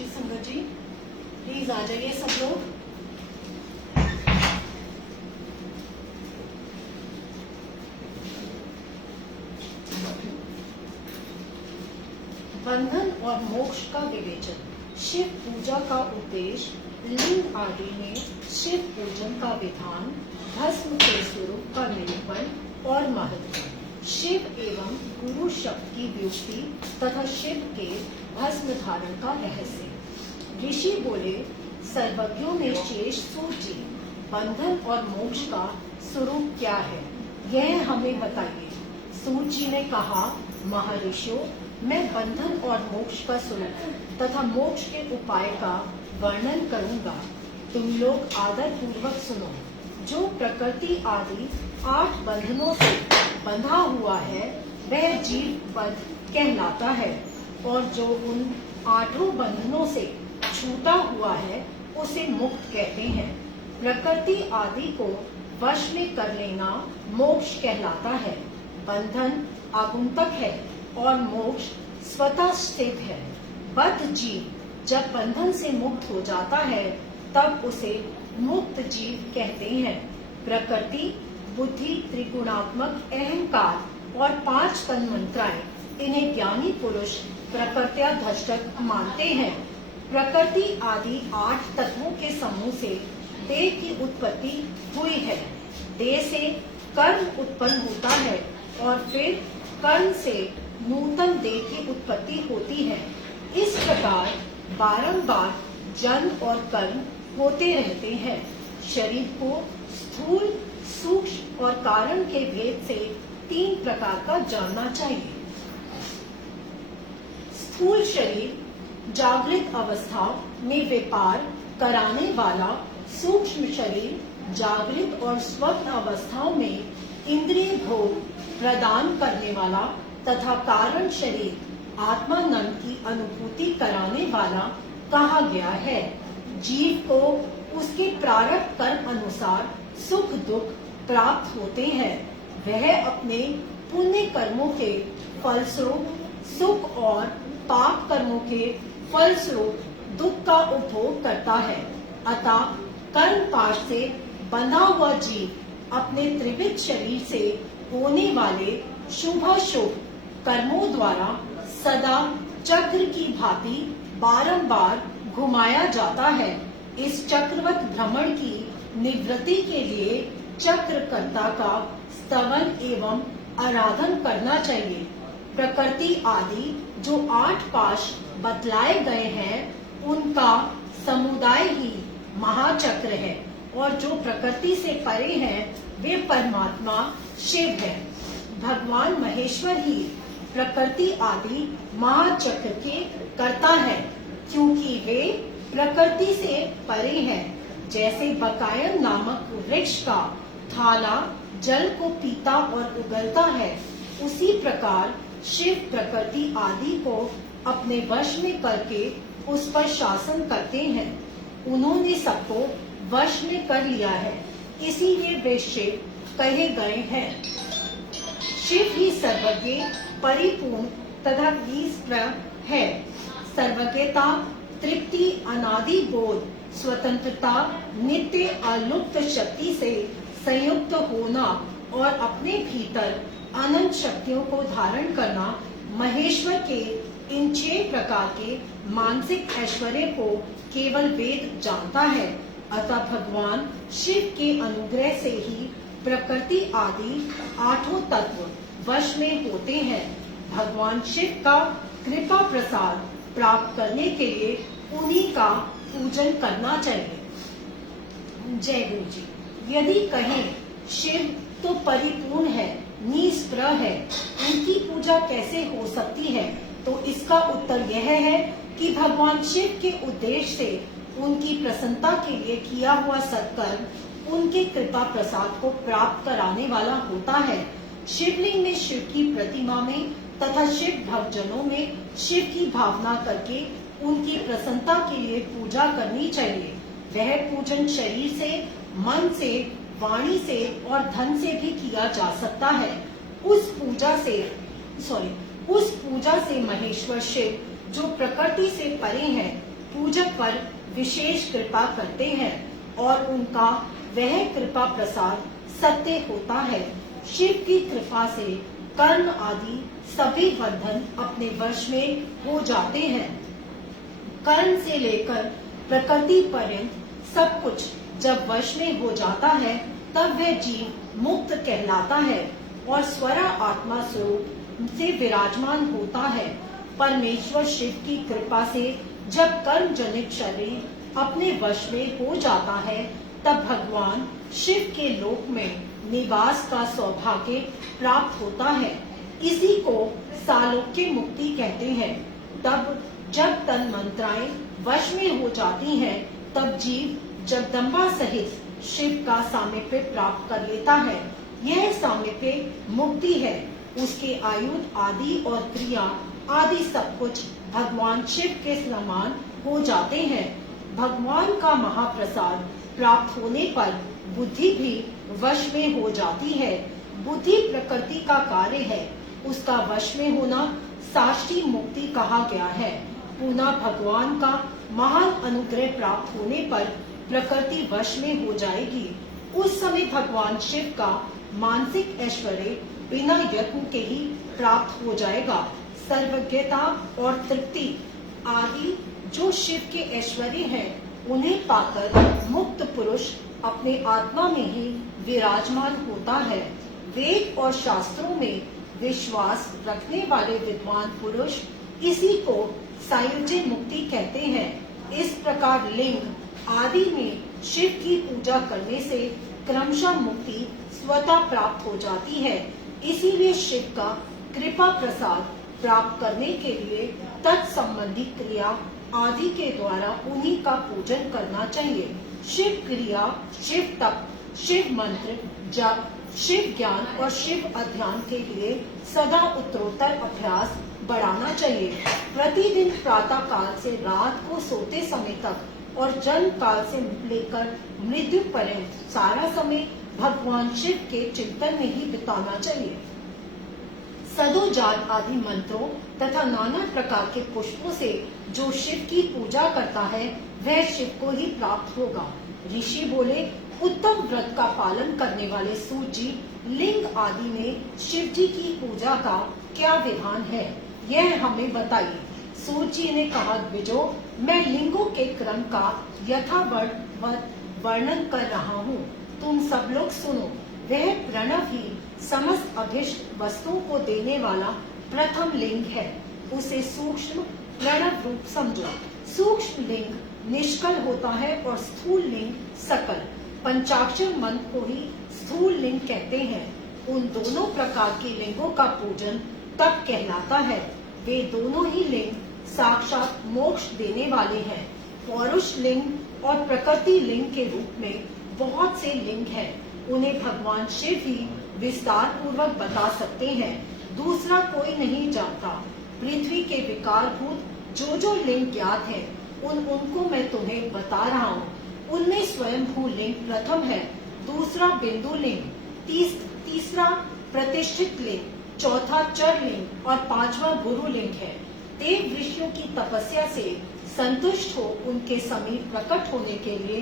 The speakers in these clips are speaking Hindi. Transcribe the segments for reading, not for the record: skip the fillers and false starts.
जी संगत जी प्लीज आ जाइए सब लोग। बंधन और मोक्ष का विवेचन। शिव पूजा का उद्देश्य लिंग आदि में शिव पूजन का विधान, भस्म के स्वरूप का निरूपण और महत्व, शिव एवं गुरु शब्द की व्युक्ति तथा शिव के भस्म धारण का रहस्य। ऋषि बोले, सर्वज्ञों में शेष सूत जी, बंधन और मोक्ष का स्वरूप क्या है, यह हमें बताइए। सूत जी ने कहा, महर्षियों, मैं बंधन और मोक्ष का स्वरूप तथा मोक्ष के उपाय का वर्णन करूंगा। तुम लोग आदर पूर्वक सुनो। जो प्रकृति आदि 8 बंधनों से बंधा हुआ है वह जीव बद्ध कहलाता है, और जो उन 8 बंधनों से छूटा हुआ है उसे मुक्त कहते हैं। प्रकृति आदि को वश में कर लेना मोक्ष कहलाता है। बंधन आगंतुक है और मोक्ष स्वतः स्थित है। बद्ध जीव जब बंधन से मुक्त हो जाता है तब उसे मुक्त जीव कहते हैं। प्रकृति, बुद्धि, त्रिगुणात्मक अहंकार और 5 तन्मात्राएं, इन्हें ज्ञानी पुरुष प्रकृत्याधष्टक मानते हैं। प्रकृति आदि 8 तत्वों के समूह से देह की उत्पत्ति हुई है। देह से कर्म उत्पन्न होता है और फिर कर्म से नूतन देह की उत्पत्ति होती है। इस प्रकार बारंबार जन्म और कर्म होते रहते हैं। शरीर को स्थूल, सूक्ष्म और कारण के भेद से 3 प्रकार का जानना चाहिए। स्थूल शरीर जागृत अवस्था में व्यापार कराने वाला, सूक्ष्म शरीर जागृत और स्वप्न अवस्थाओं में इंद्रिय भोग प्रदान करने वाला तथा कारण शरीर आत्मानंद की अनुभूति कराने वाला कहा गया है। जीव को उसके प्रारब्ध कर्म अनुसार सुख दुख प्राप्त होते हैं। वह अपने पुण्य कर्मों के फलस्वरूप सुख और पाप कर्मों के फलस्वरूप दुख का उपभोग करता है। अतः कर्म पाश से बंधा हुआ जीव अपने त्रिविध शरीर से होने वाले शुभाशुभ कर्मों द्वारा सदा चक्र की भांति बारंबार घुमाया जाता है। इस चक्रवत भ्रमण की निवृत्ति के लिए चक्रकर्ता का स्तवन एवं आराधन करना चाहिए। प्रकृति आदि जो 8 पाश बतलाए गए हैं उनका समुदाय ही महाचक्र है, और जो प्रकृति से परे हैं वे परमात्मा शिव है। भगवान महेश्वर ही प्रकृति आदि महाचक्र के कर्ता है, क्योंकि वे प्रकृति से परे हैं। जैसे बकायन नामक वृक्ष का थाला जल को पीता और उगलता है, उसी प्रकार शिव प्रकृति आदि को अपने वश में करके उस पर शासन करते हैं। उन्होंने सबको वश में कर लिया है, इसीलिए वे शिव कहे गए हैं। शिव ही सर्वज्ञ, परिपूर्ण तथा ईश्वर है। सर्वज्ञता, तृप्ति, अनादि बोध, स्वतंत्रता, नित्य अलुप्त शक्ति से संयुक्त होना और अपने भीतर अनंत शक्तियों को धारण करना महेश्वर के इन 6 प्रकार के मानसिक ऐश्वर्य को केवल वेद जानता है। अतः भगवान शिव के अनुग्रह से ही प्रकृति आदि 8 तत्व वश में होते हैं। भगवान शिव का कृपा प्रसाद प्राप्त करने के लिए उन्हीं का पूजन करना चाहिए। जय गुरु जी। यदि कहें शिव तो परिपूर्ण है, निष्प्रह है, उनकी पूजा कैसे हो सकती है, तो इसका उत्तर यह है कि भगवान शिव के उद्देश्य से उनकी प्रसन्नता के लिए किया हुआ सत्कर्म उनके कृपा प्रसाद को प्राप्त कराने वाला होता है। शिवलिंग में शिव की प्रतिमा में तथा शिव भक्तजनों में शिव की भावना करके उनकी प्रसन्नता के लिए पूजा करनी चाहिए। वह पूजन शरीर से, मन से, वाणी से और धन से भी किया जा सकता है। उस पूजा से महेश्वर शिव जो प्रकृति से परे हैं पूजक पर विशेष कृपा करते हैं और उनका वह कृपा प्रसाद सत्य होता है। शिव की कृपा से कर्म आदि सभी बंधन अपने वश में हो जाते हैं। कर्म से लेकर प्रकृति पर्यंत सब कुछ जब वश में हो जाता है तब वह जीव मुक्त कहलाता है और स्वरा आत्मा स्वरूप से विराजमान होता है। परमेश्वर शिव की कृपा से जब कर्म जनित शरीर अपने वश में हो जाता है तब भगवान शिव के लोक में निवास का सौभाग्य प्राप्त होता है। इसी को सालोक्य मुक्ति कहते हैं। तब जब तन मंत्राएं वश में हो जाती हैं तब जीव जगदम्बा सहित शिव का सामीप्य प्राप्त कर लेता है। यह सामीप्य मुक्ति है। उसके आयुध आदि और क्रिया आदि सब कुछ भगवान शिव के समान हो जाते हैं। भगवान का महाप्रसाद प्राप्त होने पर बुद्धि भी वश में हो जाती है। बुद्धि प्रकृति का कार्य है, उसका वश में होना साष्टी मुक्ति कहा गया है। पुनः भगवान का महान अनुग्रह प्राप्त होने पर प्रकृति वश में हो जाएगी। उस समय भगवान शिव का मानसिक ऐश्वर्य बिना यत्न के ही प्राप्त हो जाएगा। सर्वज्ञता और तृप्ति आदि जो शिव के ऐश्वर्य हैं, उन्हें पाकर मुक्त पुरुष अपने आत्मा में ही विराजमान होता है। वेद और शास्त्रों में विश्वास रखने वाले विद्वान पुरुष इसी को सायुज्य मुक्ति कहते हैं। इस प्रकार लिंग आदि में शिव की पूजा करने से क्रमशः मुक्ति स्वतः प्राप्त हो जाती है। इसीलिए शिव का कृपा प्रसाद प्राप्त करने के लिए तत्संबंधी क्रिया आदि के द्वारा उन्हीं का पूजन करना चाहिए। शिव क्रिया, शिव तप, शिव मंत्र, जप, शिव ज्ञान और शिव अध्ययन के लिए सदा उत्तरोत्तर अभ्यास बढ़ाना चाहिए। प्रतिदिन प्रातः काल से रात को सोते समय तक और जन्म काल से लेकर मृत्यु पर्यंत सारा समय भगवान शिव के चिंतन में ही बिताना चाहिए। सदोजात आदि मंत्रों तथा नाना प्रकार के पुष्पों से जो शिव की पूजा करता है वह शिव को ही प्राप्त होगा। ऋषि बोले, उत्तम व्रत का पालन करने वाले सूत जी लिंग आदि में शिव जी की पूजा का क्या विधान है, यह हमें बताइए। सूत जी ने कहा, द्विजो, मैं लिंगों के क्रम का यथावत वर्णन कर रहा हूँ, तुम सब लोग सुनो। वह प्रणव ही समस्त अभिष्ट वस्तुओं को देने वाला प्रथम लिंग है। उसे सूक्ष्म प्रणव रूप समझो। सूक्ष्म लिंग निष्कल होता है और स्थूल लिंग सकल। पंचाक्षर मंत्र को ही स्थूल लिंग कहते हैं। उन दोनों प्रकार के लिंगों का पूजन तप कहलाता है। वे दोनों ही लिंग साक्षात मोक्ष देने वाले हैं। पौरुष लिंग और प्रकृति लिंग के रूप में बहुत से लिंग हैं। उन्हें भगवान शिव ही विस्तार पूर्वक बता सकते हैं, दूसरा कोई नहीं जानता। पृथ्वी के विकारभूत जो जो लिंग ज्ञात है उनको मैं तुम्हें बता रहा हूँ। उनमें स्वयंभू लिंग प्रथम है, दूसरा बिंदु लिंग, तीसरा प्रतिष्ठित लिंग, चौथा चर लिंग और पांचवा गुरु लिंग है। देव ऋषियों की तपस्या से संतुष्ट हो उनके समीप प्रकट होने के लिए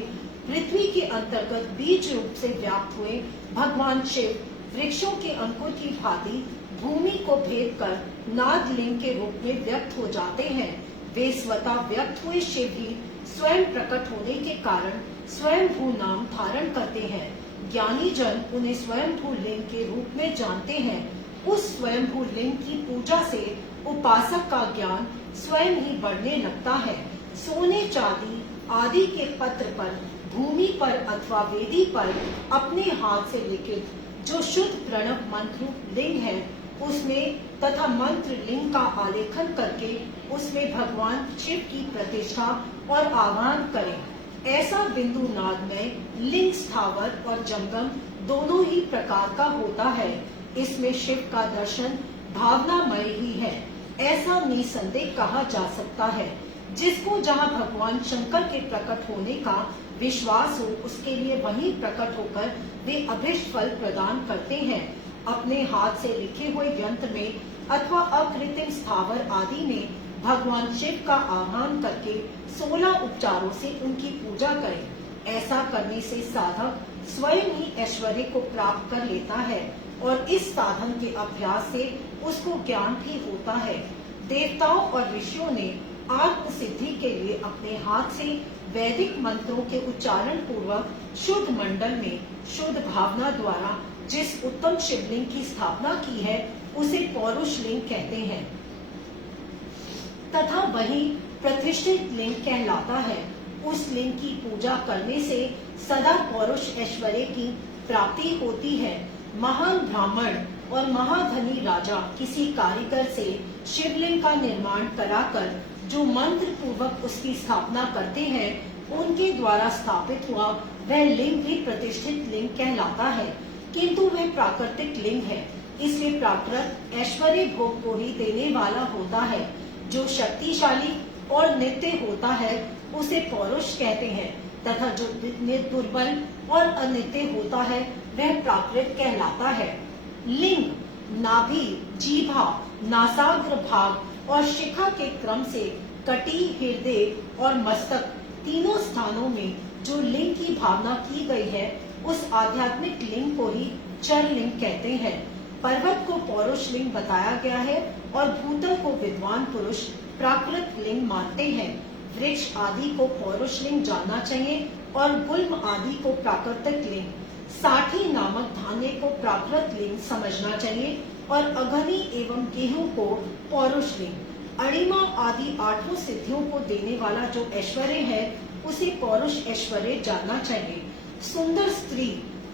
पृथ्वी के अंतर्गत बीज रूप से व्याप्त हुए भगवान शिव वृक्षों के अंकुर की भांति भूमि को भेद कर नाद लिंग के रूप में व्यक्त हो जाते हैं। वे स्वतः व्यक्त हुए शिव ही स्वयं प्रकट होने के कारण स्वयंभू नाम धारण करते हैं। ज्ञानी जन उन्हें स्वयंभू लिंग के रूप में जानते हैं। उस स्वयंभू लिंग की पूजा से उपासक का ज्ञान स्वयं ही बढ़ने लगता है। सोने चांदी आदि के पत्र पर, भूमि पर अथवा वेदी पर अपने हाथ से लिखित जो शुद्ध प्रणव मंत्र लिंग है उसमें तथा मंत्र लिंग का आलेखन करके उसमें भगवान शिव की प्रतिष्ठा और आह्वान करें। ऐसा बिंदु नाद में लिंग स्थावर और जंगम दोनों ही प्रकार का होता है। इसमें शिव का दर्शन भावनामय ही है, ऐसा निसंदेह कहा जा सकता है। जिसको जहाँ भगवान शंकर के प्रकट होने का विश्वास हो उसके लिए वहीं प्रकट होकर वे अभिष्ट फल प्रदान करते हैं। अपने हाथ से लिखे हुए यंत्र में अथवा अकृत्रिम स्थावर आदि में भगवान शिव का आह्वान करके 16 उपचारों से उनकी पूजा करें। ऐसा करने से साधक स्वयं ही ऐश्वर्य को प्राप्त कर लेता है और इस साधन के अभ्यास से उसको ज्ञान भी होता है। देवताओं और ऋषियों ने आत्म सिद्धि के लिए अपने हाथ से वैदिक मंत्रों के उच्चारण पूर्वक शुद्ध मंडल में शुद्ध भावना द्वारा जिस उत्तम शिवलिंग की स्थापना की है उसे पौरुष लिंग कहते हैं तथा वही प्रतिष्ठित लिंग कहलाता है। उस लिंग की पूजा करने से सदा पौरुष ऐश्वर्य की प्राप्ति होती है। महान ब्राह्मण और महाधनी राजा किसी कारीगर से शिवलिंग का निर्माण कराकर जो मंत्र पूर्वक उसकी स्थापना करते हैं उनके द्वारा स्थापित हुआ वह लिंग भी प्रतिष्ठित लिंग कहलाता है, किंतु वह प्राकृतिक लिंग है, इसलिए प्राकृत ऐश्वर्य भोग को ही देने वाला होता है। जो शक्तिशाली और नित्य होता है उसे पौरुष कहते हैं तथा जो दुर्बल और अनित्य होता है वह प्राकृत कहलाता है। लिंग नाभि, जीभा, नासाग्र भाग और शिखा के क्रम से कटी, हृदय और मस्तक तीनों स्थानों में जो लिंग की भावना की गई है उस आध्यात्मिक लिंग को ही चर लिंग कहते हैं। पर्वत को पौरुष लिंग बताया गया है और भूतल को विद्वान पुरुष प्राकृत लिंग मानते हैं। वृक्ष आदि को पौरुष लिंग जानना चाहिए और गुल्म आदि को प्राकृतिक लिंग, साठी नामक धान्य को प्राकृत लिंग समझना चाहिए और अघनी एवं गेहूं को पौरुष लिंग। अणिमा आदि 8 सिद्धियों को देने वाला जो ऐश्वर्य है उसे पौरुष ऐश्वर्य जानना चाहिए। सुंदर स्त्री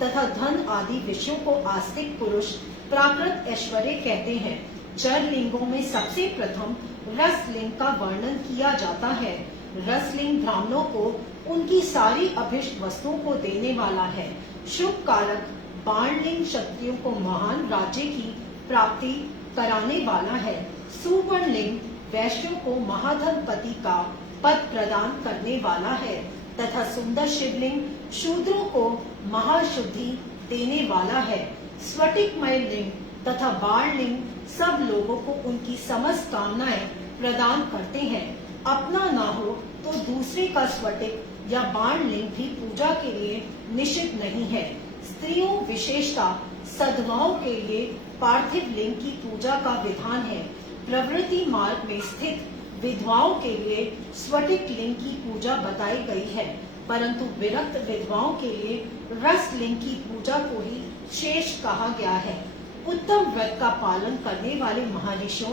तथा धन आदि विषयों को आस्तिक पुरुष प्राकृत ऐश्वर्य कहते हैं। चर लिंगों में सबसे प्रथम रस लिंग का वर्णन किया जाता है। रस लिंग ब्राह्मणों को उनकी सारी अभिष्ट वस्तुओं को देने वाला है। शुभ कारक बाण लिंग क्षत्रियों को महान राज्य की प्राप्ति कराने वाला है। सुवर्ण लिंग वैश्यों को महाधनपति का पद प्रदान करने वाला है तथा सुंदर शिवलिंग शूद्रों को महाशुद्धि देने वाला है। स्फटिकमय लिंग तथा बाण लिंग सब लोगों को उनकी समस्त कामनाएं प्रदान करते हैं। अपना ना हो तो दूसरे का स्फटिक या बाण लिंग भी पूजा के लिए निषिद्ध नहीं है। स्त्रियों विशेषता सद्भाव के लिए पार्थिव लिंग की पूजा का विधान है। प्रवृत्ति मार्ग में स्थित विधवाओं के लिए स्फटिक लिंग की पूजा बताई गई है, परंतु विरक्त विधवाओं के लिए रस लिंग की पूजा को ही शेष कहा गया है। उत्तम व्रत का पालन करने वाले महर्षियों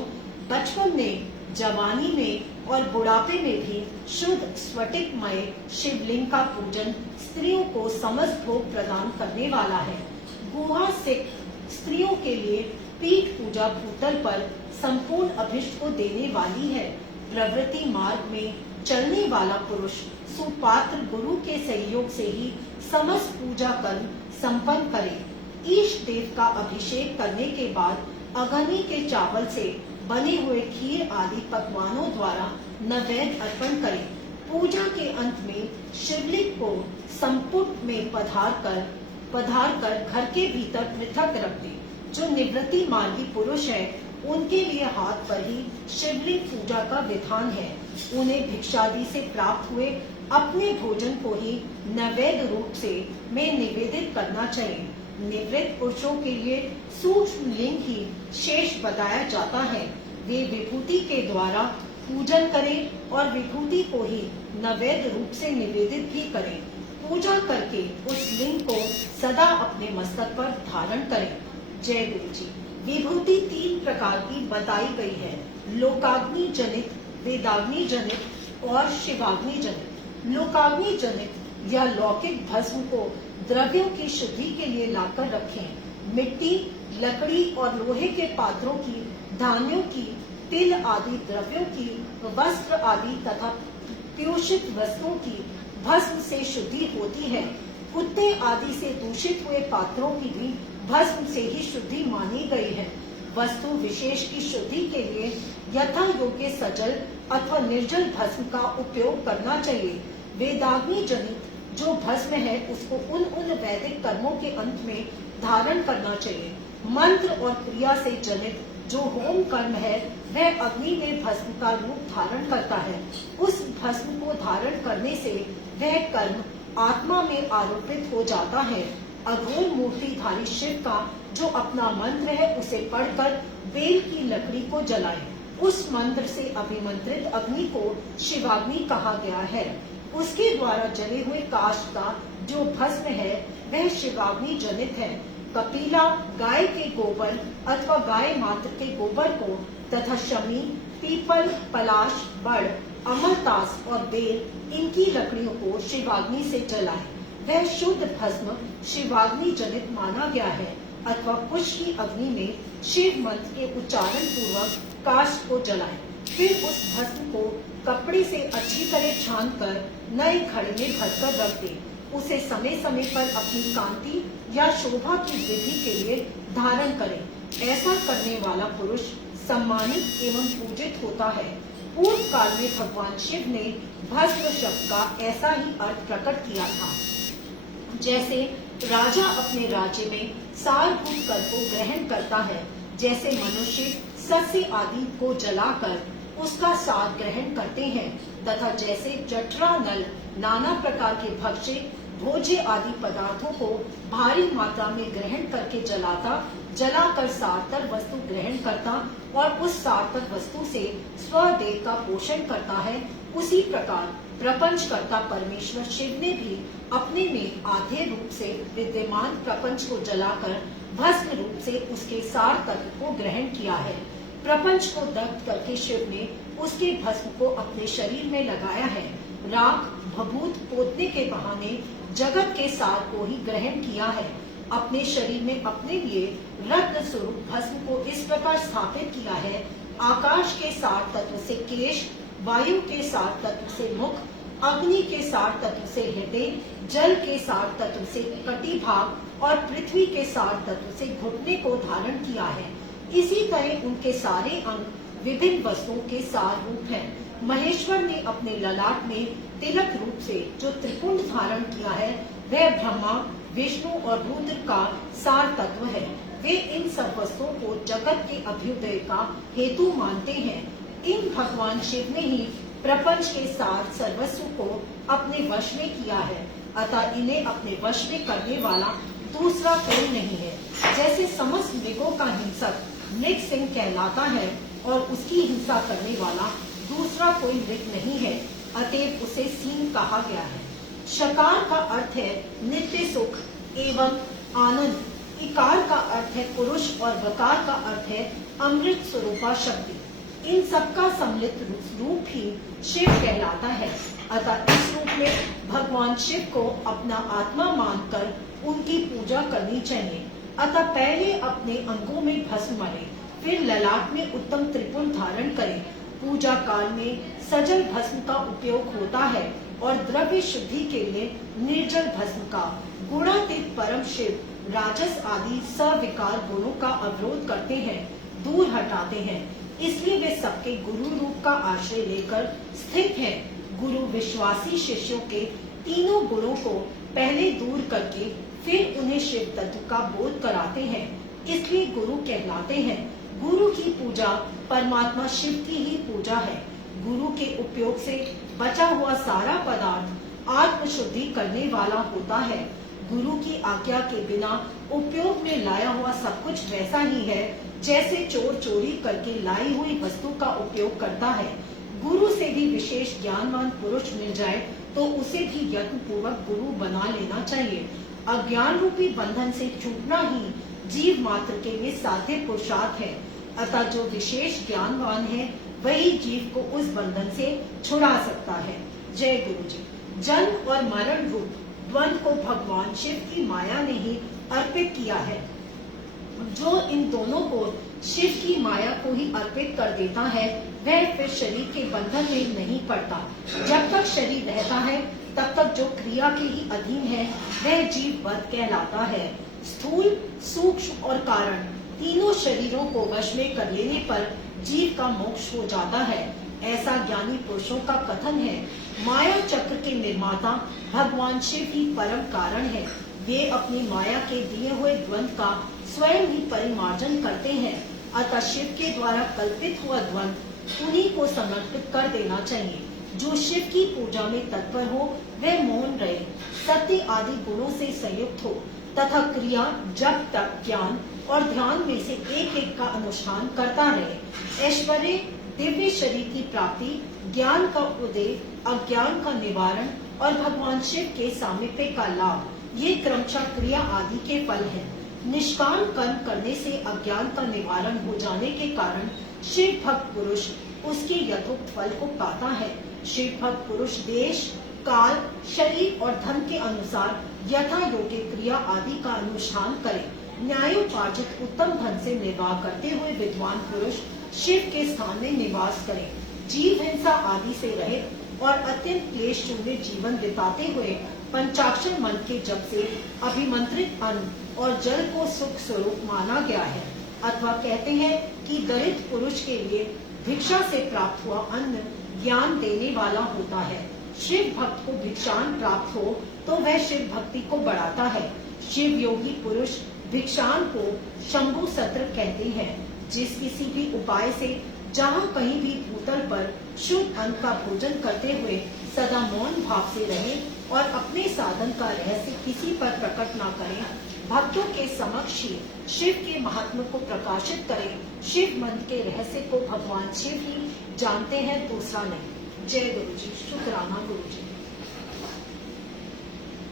बचपन में, जवानी में और बुढ़ापे में भी शुद्ध स्फटिकमय शिवलिंग का पूजन स्त्रियों को समस्त भोग प्रदान करने वाला है। गुहा सिख स्त्रियों के लिए पीठ पूजा भूतल पर संपूर्ण अभिष्ट को देने वाली है। प्रवृत्ति मार्ग में चलने वाला पुरुष सुपात्र गुरु के सहयोग से ही समस्त पूजा कर्म संपन्न करे। ईश देव का अभिषेक करने के बाद अग्नि के चावल से बने हुए खीर आदि पकवानों द्वारा नैवेद्य अर्पण करें। पूजा के अंत में शिवलिंग को संपुट में पधार कर घर के भीतर पृथक रख दे। जो निवृत्ति मार्गी पुरुष है उनके लिए हाथ पर ही शिवलिंग पूजा का विधान है। उन्हें भिक्षादि से प्राप्त हुए अपने भोजन को ही नैवेद्य रूप से में निवेदित करना चाहिए। निवृत्त पुरुषों के लिए सूक्ष्म लिंग ही शेष बताया जाता है। वे विभूति के द्वारा पूजन करें और विभूति को ही नैवेद्य रूप से निवेदित भी करें। पूजा करके उस लिंग को सदा अपने मस्तक पर धारण करें। जय गुरु जी। विभूति 3 प्रकार की बताई गई है, लोकाग्नि जनित, वेदाग्नि जनित और शिवाग्नि जनित। लोकाग्नि जनित या लौकिक भस्म को द्रव्यों की शुद्धि के लिए लाकर रखें। मिट्टी, लकड़ी और लोहे के पात्रों की, धान्यों की, तिल आदि द्रव्यों की, वस्त्र आदि तथा पीयूषित वस्तुओं की भस्म से शुद्धि होती है। कुत्ते आदि से दूषित हुए पात्रों की भी भस्म से ही शुद्धि मानी गई है। वस्तु विशेष की शुद्धि के लिए यथा योग्य सजल अथवा निर्जल भस्म का उपयोग करना चाहिए। वेदाग्नि जनित जो भस्म है उसको उन वैदिक कर्मों के अंत में धारण करना चाहिए। मंत्र और क्रिया से जनित जो होम कर्म है वह अग्नि में भस्म का रूप धारण करता है। उस भस्म को धारण करने से वह कर्म आत्मा में आरोपित हो जाता है। अघोर मूर्तिधारी शिव का जो अपना मंत्र है उसे पढ़कर बेल की लकड़ी को जलाए। उस मंत्र से अभिमंत्रित अग्नि को शिवाग्नि कहा गया है। उसके द्वारा जले हुए काष्ठ का जो भस्म है वह शिवाग्नि जनित है। कपिला गाय के गोबर अथवा गाय मात्र के गोबर को तथा शमी, पीपल, पलाश, बड़, अमरतास और बेल इनकी लकड़ियों को शिवाग्नि से जलाए। वह शुद्ध भस्म शिवाग्नि जनित माना गया है। अथवा कुश की अग्नि में शिव मंत्र के उच्चारण पूर्वक काष्ठ को जलाए। फिर उस भस्म को कपड़े से अच्छी तरह छान कर नए घड़े में भरकर रख दे। उसे समय समय पर अपनी कांति या शोभा की वृद्धि के लिए धारण करे। ऐसा करने वाला पुरुष सम्मानित एवं पूजित होता है। पूर्व काल में भगवान शिव ने भस्म शब्द का ऐसा ही अर्थ प्रकट किया था। जैसे राजा अपने राज्य में सारभूत कर को ग्रहण करता है, जैसे मनुष्य सस्य आदि को जलाकर उसका सार ग्रहण करते हैं, तथा जैसे जठरा नल नाना प्रकार के भक्ष्य भोज्य आदि पदार्थों को भारी मात्रा में ग्रहण करके जलाकर सारतर वस्तु ग्रहण करता और उस सारतर वस्तु से स्वदेह का पोषण करता है, उसी प्रकार प्रपंच करता परमेश्वर शिव ने भी अपने में आधे रूप से विद्यमान प्रपंच को जलाकर भस्म रूप से उसके सार तत्व को ग्रहण किया है। प्रपंच को दग्ध करके शिव ने उसके भस्म को अपने शरीर में लगाया है। राख भभूत पोतने के बहाने जगत के सार को ही ग्रहण किया है। अपने शरीर में अपने लिए रत्न स्वरूप भस्म को इस प्रकार स्थापित किया है। आकाश के सार तत्व से केश, वायु के सार तत्व से मुख, अग्नि के सार तत्व से हृदय, जल के सार तत्व से कटिभाग और पृथ्वी के सार तत्व से घुटने को धारण किया है। इसी तरह उनके सारे अंग विभिन्न वस्तुओं के सार रूप हैं। महेश्वर ने अपने ललाट में तिलक रूप से जो त्रिपुंड धारण किया है वह ब्रह्मा, विष्णु और रुद्र का सार तत्व है। वे इन सब वस्तुओं को जगत के अभ्युदय का हेतु मानते हैं। इन भगवान शिव ने ही प्रपंच के सार सर्वस्व को अपने वश में किया है, अतः इन्हें अपने वश में करने वाला दूसरा कोई नहीं है। जैसे समस्त मृगों का हिंसक मृग सिंह कहलाता है और उसकी हिंसा करने वाला दूसरा कोई मृग नहीं है, अतएव उसे सिंह कहा गया है। शकार का अर्थ है नित्य सुख एवं आनंद, इकार का अर्थ है पुरुष और वकार का अर्थ है अमृत स्वरूपा शक्ति। इन सबका सम्मिलित रूप ही शिव कहलाता है। अतः इस रूप में भगवान शिव को अपना आत्मा मानकर उनकी पूजा करनी चाहिए। अतः पहले अपने अंगों में भस्म मले, फिर ललाट में उत्तम त्रिपुंड धारण करें। पूजा काल में सजल भस्म का उपयोग होता है और द्रव्य शुद्धि के लिए निर्जल भस्म का। गुणातीत परम शिव राजस आदि सविकार गुणों का अवरोध करते हैं, दूर हटाते हैं, इसलिए वे सबके गुरु रूप का आश्रय लेकर स्थित हैं। गुरु विश्वासी शिष्यों के तीनों गुणों को पहले दूर करके फिर उन्हें शिव तत्व का बोध कराते हैं, इसलिए गुरु कहलाते हैं। गुरु की पूजा परमात्मा शिव की ही पूजा है। गुरु के उपयोग से बचा हुआ सारा पदार्थ आत्म शुद्धि करने वाला होता है। गुरु की आज्ञा के बिना उपयोग में लाया हुआ सब कुछ वैसा ही है जैसे चोर चोरी करके लाई हुई वस्तु का उपयोग करता है। गुरु से भी विशेष ज्ञानवान पुरुष मिल जाए तो उसे भी यत्न पूर्वक गुरु बना लेना चाहिए। अज्ञान रूपी बंधन से छूटना ही जीव मात्र के लिए साध्य पुरुषार्थ है। अतः जो विशेष ज्ञानवान है वही जीव को उस बंधन से छुड़ा सकता है। जय गुरु जी। जन्म और मरण रूप द्वंद को भगवान शिव की माया ने ही अर्पित किया है। जो इन दोनों को शिव की माया को ही अर्पित कर देता है वह फिर शरीर के बंधन में नहीं पड़ता। जब तक शरीर रहता है तब तक जो क्रिया के ही अधीन है वह जीव वध कहलाता है। स्थूल, सूक्ष्म और कारण तीनों शरीरों को वश में कर लेने पर जीव का मोक्ष हो जाता है, ऐसा ज्ञानी पुरुषों का कथन है। माया चक्र के निर्माता भगवान शिव ही परम कारण है। वे अपनी माया के दिए हुए द्वंद का स्वयं ही परिमार्जन करते हैं। अतः शिव के द्वारा कल्पित हुआ द्वंद्व उन्हीं को समर्पित कर देना चाहिए। जो शिव की पूजा में तत्पर हो वह मौन रहे, सत्य आदि गुणों से संयुक्त हो तथा क्रिया जब तक ज्ञान और ध्यान में से एक एक का अनुष्ठान करता रहे। ऐश्वर्य, दिव्य शरीर की प्राप्ति, ज्ञान का उदय, अज्ञान का निवारण और भगवान शिव के सामीप्य का लाभ, ये क्रमशः क्रिया आदि के फल हैं। निष्काम कर्म करने से अज्ञान का निवारण हो जाने के कारण शिव भक्त पुरुष उसके यथोक्त फल को पाता है। शिव भक्त पुरुष देश, काल, शरीर और धन के अनुसार यथा योग्य क्रिया आदि का अनुष्ठान करे। न्यायोपार्जित उत्तम धन से निर्वाह करते हुए विद्वान पुरुष शिव के स्थान में निवास करे। जीव हिंसा आदि से रहित और अत्यंत क्लेश शून्य जीवन बिताते हुए पंचाक्षर मंत्र के जप से अभिमंत्रित अन्न और जल को सुख स्वरूप माना गया है। अथवा कहते हैं कि दरिद्र पुरुष के लिए भिक्षा से प्राप्त हुआ अन्न ज्ञान देने वाला होता है। शिव भक्त को भिक्षान प्राप्त हो तो वह शिव भक्ति को बढ़ाता है। शिव योगी पुरुष भिक्षान को शंभु सत्र कहते हैं। जिस किसी भी उपाय से जहाँ कहीं भी भूतल पर शुद्ध अन्न का भोजन करते हुए सदा मौन भाव से रहे और अपने साधन का रहस्य किसी पर प्रकट न करें, भक्तों के समक्ष ही शिव के महात्म्य को प्रकाशित करें। शिव मंत्र के रहस्य को भगवान शिव ही जानते हैं, दूसरा नहीं। जय गुरु जी। शुक्राना गुरु जी।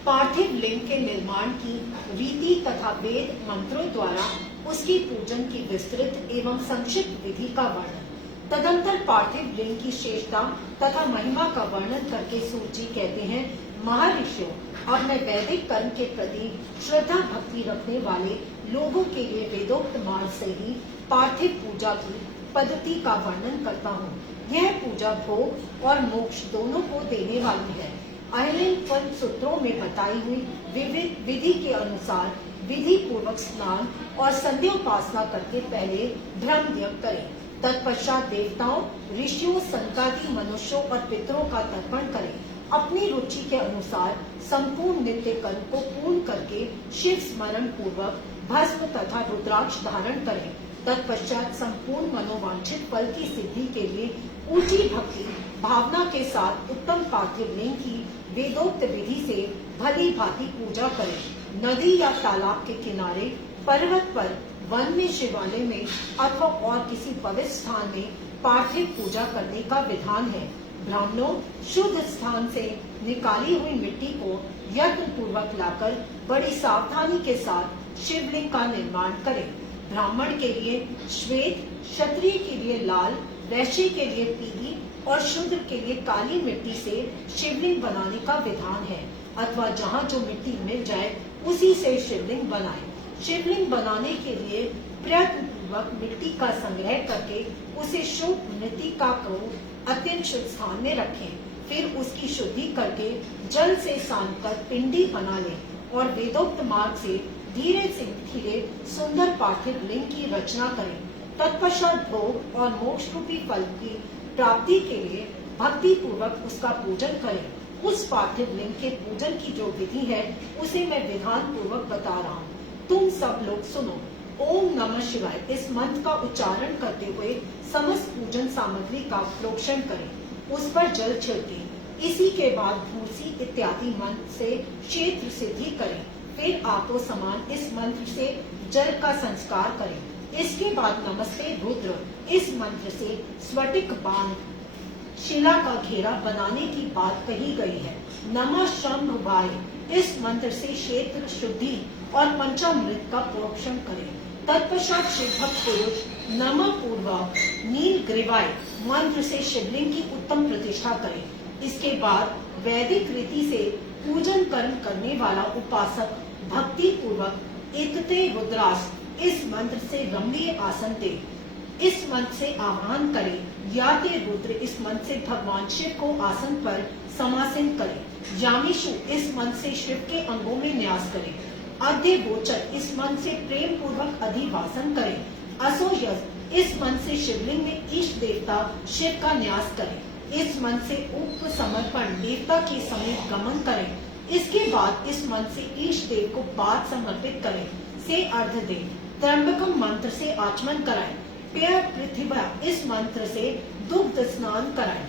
पार्थिव लिंग के निर्माण की रीति तथा वेद मंत्रों द्वारा उसकी पूजन की विस्तृत एवं संक्षिप्त विधि का वर्णन। तदंतर पार्थिव लिंग की श्रेष्ठता तथा महिमा का वर्णन करके सूत जी कहते हैं, महर्षियों, अब मैं वैदिक कर्म के प्रति श्रद्धा भक्ति रखने वाले लोगों के लिए वेदोक्त मार्ग से ही पार्थिव पूजा की पद्धति का वर्णन करता हूँ। यह पूजा भोग और मोक्ष दोनों को देने वाली है। अहिलिन पद सूत्रों में बताई हुई विधि के अनुसार विधि पूर्वक स्नान और संध्योपासना करके पहले ब्रह्म यज्ञ करें। तत्पश्चात देवताओं, ऋषियों, संतादि मनुष्यों और पितरों का तर्पण करें। अपनी रुचि के अनुसार संपूर्ण नित्य कर्म को पूर्ण करके शिव स्मरण पूर्वक भस्म तथा रुद्राक्ष धारण करें। तत्पश्चात संपूर्ण मनोवांछित फल की सिद्धि के लिए ऊंची भक्ति भावना के साथ उत्तम पार्थिव लिंग की वेदोक्त विधि से भली भांति पूजा करें। नदी या तालाब के किनारे, पर्वत पर, वन में, शिवालय में अथवा और किसी पवित्र स्थान में पार्थिव पूजा करने का विधान है। ब्राह्मणों, शुद्ध स्थान से निकाली हुई मिट्टी को यत्न पूर्वक लाकर बड़ी सावधानी के साथ शिवलिंग का निर्माण करें। ब्राह्मण के लिए श्वेत, क्षत्रिय के लिए लाल, वैश्य के लिए पीली और शूद्र के लिए काली मिट्टी से शिवलिंग बनाने का विधान है। अथवा जहाँ जो मिट्टी मिल जाए उसी से शिवलिंग बनाए। शिवलिंग बनाने के लिए प्रयत्न पूर्वक मिट्टी का संग्रह करके उसे शुद्ध मृत्तिका को अत्यंत शुद्ध स्थान में रखें। फिर उसकी शुद्धि करके जल से सान कर पिंडी बना लें और वेदोक्त मार्ग से धीरे से धीरे सुंदर पार्थिव लिंग की रचना करें। तत्पश्चात भोग और मोक्ष रूपी फल की प्राप्ति के लिए भक्ति पूर्वक उसका पूजन करें। उस पार्थिव लिंग के पूजन की जो विधि है उसे मैं विधान पूर्वक बता रहा हूँ, तुम सब लोग सुनो। ओम नमः शिवाय इस मंत्र का उच्चारण करते हुए समस्त पूजन सामग्री का प्रोक्षण करें, उस पर जल छिड़कें। इसी के बाद भूसी इत्यादि मंत्र से क्षेत्र सिद्धि करें। फिर आपो समान इस मंत्र से जल का संस्कार करें। इसके बाद नमस्ते रुद्र इस मंत्र से स्फटिक बाण शिला का घेरा बनाने की बात कही गई है। नमः शंभवाय इस मंत्र से क्षेत्र शुद्धि और पंचामृत का प्रोक्षण करें। तत्पश्चात शिव भक्त पुरुष नमः पूर्वा नील ग्रीवाय मंत्र से शिवलिंग की उत्तम प्रतिष्ठा करें। इसके बाद वैदिक रीति से पूजन कर्म करने वाला उपासक भक्ति पूर्वक एकते रुद्रास इस मंत्र से रमणीय आसन दे। इस मंत्र से आह्वान करें या ते रुद्र इस मंत्र से भगवान शिव को आसन पर समासीन करें। यामीशु इस मंत्र से शिव के अंगों में न्यास करें। अद्य गोचर इस मंत्र से प्रेम पूर्वक अधिवासन करें। असोयस इस मंत्र से शिवलिंग में इष्ट देवता शिव का न्यास करें। इस मंत्र से उप समर्पण देवता के समीप गमन करें। इसके बाद इस मंत्र से इष्ट देव को पाद समर्पित करें से अर्घ दें। त्र्यंबकम मंत्र से आचमन कराएं। पेय पृथ्वी इस मंत्र से दुग्ध स्नान कराएं।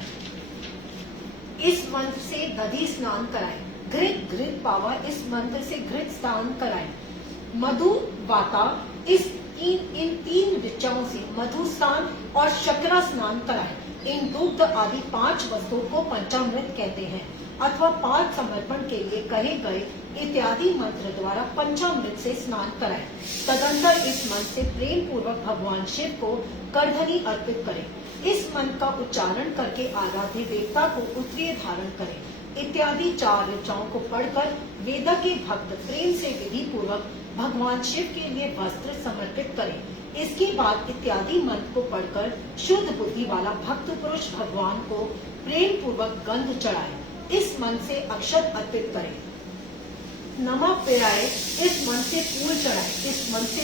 इस मंत्र से दधी स्नान कराएं। घृत पावा इस मंत्र से घृत स्नान कराएं। मधु वाता इन तीन ऋचाओं से मधु स्नान और शकरा स्नान कराएं। इन दुग्ध आदि 5 वस्तुओं को पंचामृत कहते हैं अथवा 5 समर्पण के लिए कहे गए इत्यादि मंत्र द्वारा पंचामृत से स्नान कराएं। तदंतर इस मंत्र से प्रेम पूर्वक भगवान शिव को करधनी अर्पित करें। इस मंत्र का उच्चारण करके आराध्य देवता को उत्तरीय धारण करें। इत्यादि 4 ऋचाओं को पढ़कर वेदा के भक्त प्रेम से विधि पूर्वक भगवान शिव के लिए वस्त्र समर्पित करें। इसके बाद इत्यादि मंत्र को पढ़कर शुद्ध बुद्धि वाला भक्त पुरुष भगवान को प्रेम पूर्वक गंध चढ़ाए। इस मंत्र से अक्षत अर्पित करें। नमः पेराय इस मंत्र से फूल चढ़ाए। इस मंत्र से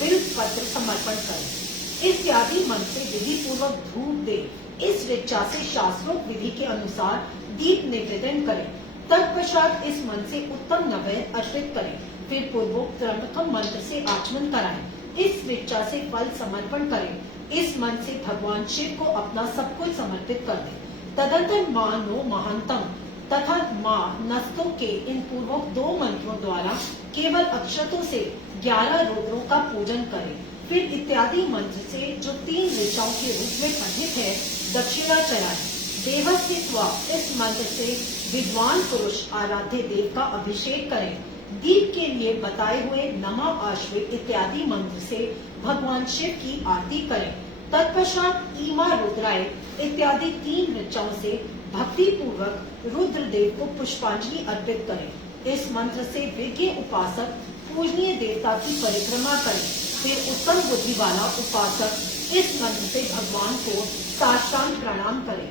बिल पत्र समर्पण करें। इत्यादि मंत्र से विधि पूर्वक धूप दे। इस ऋचा से शास्त्रोक्त विधि के अनुसार दीप निवेदन करें। तत्पश्चात इस मंत्र से उत्तम नैवेद्य अर्पित करें। फिर पूर्वोक्त मंत्र से आचमन कराएं। इस ऋचा से फल समर्पण करें। इस मंत्र से भगवान शिव को अपना सब कुछ समर्पित कर दें। तदंतर मानो महांतम तथा माँ नस्तों के इन पूर्वोक्त 2 मंत्रों द्वारा केवल अक्षतों से 11 रुद्रों का पूजन करें। फिर इत्यादि मंत्र से जो 3 ऋचाओं के रूप में पठित है दक्षिणा चढ़ाएं। देवस्तित्वा इस मंत्र से विद्वान पुरुष आराध्य देव का अभिषेक करें। दीप के लिए बताए हुए नमः आश्वित इत्यादि मंत्र से भगवान शिव की आरती करें। तत्पश्चात ईमा रुद्राय इत्यादि 3 ऋचाओं से भक्ति पूर्वक रुद्र देव को पुष्पांजलि अर्पित करें। इस मंत्र से विज्ञ उपासक पूजनीय देवता की परिक्रमा करें। फिर उत्तम बुद्धि वाला उपासक इस मंत्र से भगवान को साष्टांग प्रणाम करें।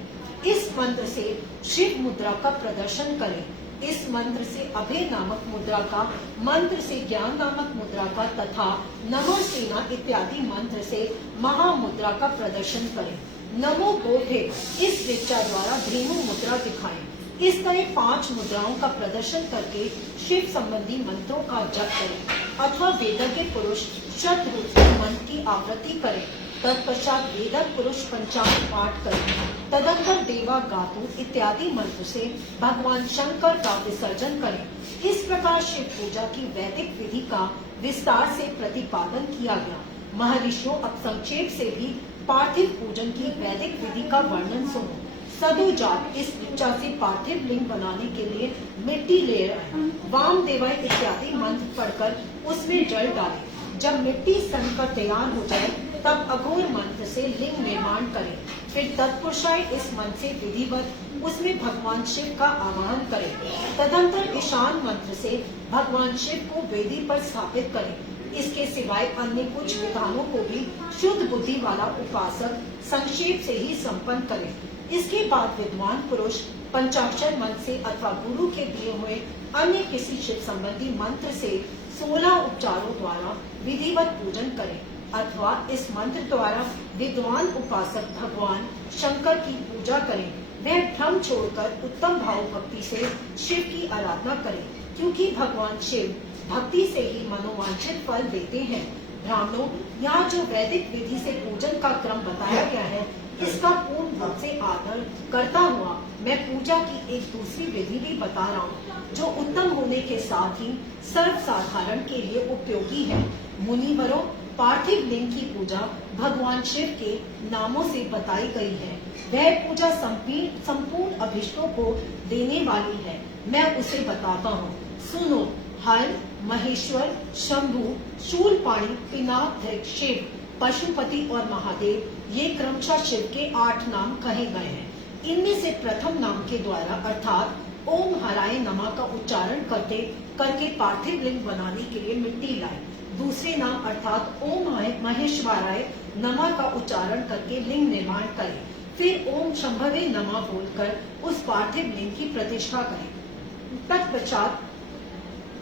इस मंत्र से शिव मुद्रा का प्रदर्शन करें। इस मंत्र से अभय नामक मुद्रा का, मंत्र से ज्ञान नामक मुद्रा का तथा नमो सेना इत्यादि मंत्र से महामुद्रा का प्रदर्शन करें। नमो गोधे इस ऋचा द्वारा धेनु मुद्रा दिखाएं। इस तरह 5 मुद्राओं का प्रदर्शन करके शिव संबंधी मंत्रों का जप करें अथवा वेदज्ञ पुरुष शतरुद्र मंत्र की आवृत्ति करें। तत्पश्चात वेदक पुरुष पंचांग पाठ करें। तदंतर देवा गातु इत्यादि मंत्र से भगवान शंकर का विसर्जन करें। इस प्रकार शिव पूजा की वैदिक विधि का विस्तार से प्रतिपादन किया गया। महर्षियों अब संक्षेप से भी पार्थिव पूजन की वैदिक विधि का वर्णन सुनो। सदुजात इस ऋचा से पार्थिव लिंग बनाने के लिए मिट्टी ले आए। वाम देवाय इत्यादि मंत्र पढ़कर उसमें जल डालें। जब मिट्टी सनकर तैयार हो जाए तब अघोर मंत्र से लिंग निर्माण करें। फिर तत्पुरुषाय इस मंत्र से विधिवत उसमें भगवान शिव का आवाहन करें। तदंतर ईशान मंत्र से भगवान शिव को वेदी पर स्थापित करें। इसके सिवाय अन्य कुछ विधानों को भी शुद्ध बुद्धि वाला उपासक संक्षेप से ही संपन्न करे। इसके बाद विद्वान पुरुष पंचाक्षर मंत्र से अथवा गुरु के दिए हुए अन्य किसी शिव संबंधी मंत्र से 16 उपचारों द्वारा विधिवत पूजन करें अथवा इस मंत्र द्वारा विद्वान उपासक भगवान शंकर की पूजा करें। वह भ्रम छोड़कर उत्तम भाव भक्ति से शिव की आराधना करें, क्योंकि भगवान शिव भक्ति से ही मनोवांछित फल देते हैं। ब्राह्मणों, यहाँ जो वैदिक विधि से पूजन का क्रम बताया गया है, इसका पूर्ण रूप से आदर करता हुआ मैं पूजा की एक दूसरी विधि भी बता रहा हूँ, जो उत्तम होने के साथ ही सर्वसाधारण के लिए उपयोगी है। मुनिवरों, पार्थिव लिंग की पूजा भगवान शिव के नामों से बताई गई है। वह पूजा संपूर्ण अभिष्टों को देने वाली है। मैं उसे बताता हूँ, सुनो। हर, महेश्वर, शंभु, शूलपाणी, पिनाक, शिव, पशुपति और महादेव ये क्रमशः शिव के 8 नाम कहे गए हैं। इनमें से प्रथम नाम के द्वारा अर्थात ओम हराय नमः का उच्चारण करके पार्थिव लिंग बनाने के लिए मिट्टी लाए। दूसरे नाम अर्थात ओम महेश्वराय नमः का उच्चारण करके लिंग निर्माण करें। फिर ओम शंभवे नमः बोलकर उस पार्थिव लिंग की प्रतिष्ठा करें। तत्पश्चात